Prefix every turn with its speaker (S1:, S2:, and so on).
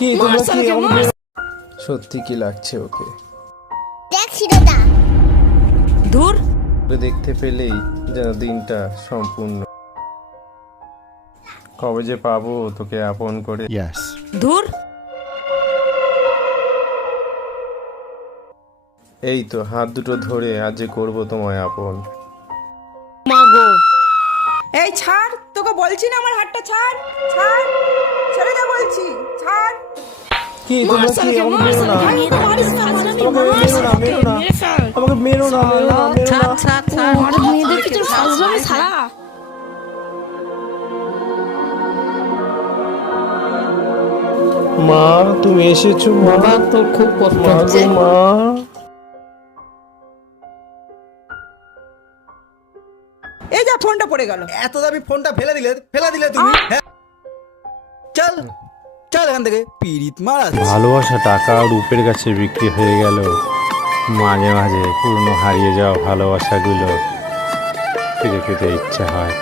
S1: কি তোমরা কি সত্যি কি লাগছে ওকে?
S2: দেখ শিরোদা
S3: দূর
S1: দেখতে পেলেই যেন দিনটা সম্পূর্ণ। কবে যে পাবো তোকে আপন করে।
S4: Yes.
S3: দূর
S1: এই তো হাত দুটো ধরে আজ যে করব তোমায় আপন।
S3: মাগো
S5: এই ছাড় তোকে বলছি না আমার হাতটা ছাড় ছাড় ছেড়ে দে বলছি ছাড়।
S1: কি তোমরা কি আমাকে
S3: মার
S1: না আমাকে
S3: মার
S1: না। আমাকে মেরো না
S3: ছাড়, ছাড়, ছাড়।
S2: মেয়েদের তোর ফাজলামি সারা
S1: মা তুমি এসেছ। মা
S3: বাবা তোর খুব কষ্ট হচ্ছে।
S1: মা।
S5: এই যা ফোনটা পড়ে গেল।
S6: এত দামি ফোনটা ফেলে দিলে ফেলে দিলে তুমি হ্যাঁ। চল চল এখান থেকে পীড়িত মারা
S7: ভালোবাসা টাকা আর রূপের কাছে বিক্রি হয়ে গেল। মাঝে মাঝে পূর্ণ হারিয়ে যাওয়া ভালোবাসাগুলো ফিরে পেতে ইচ্ছা হয়।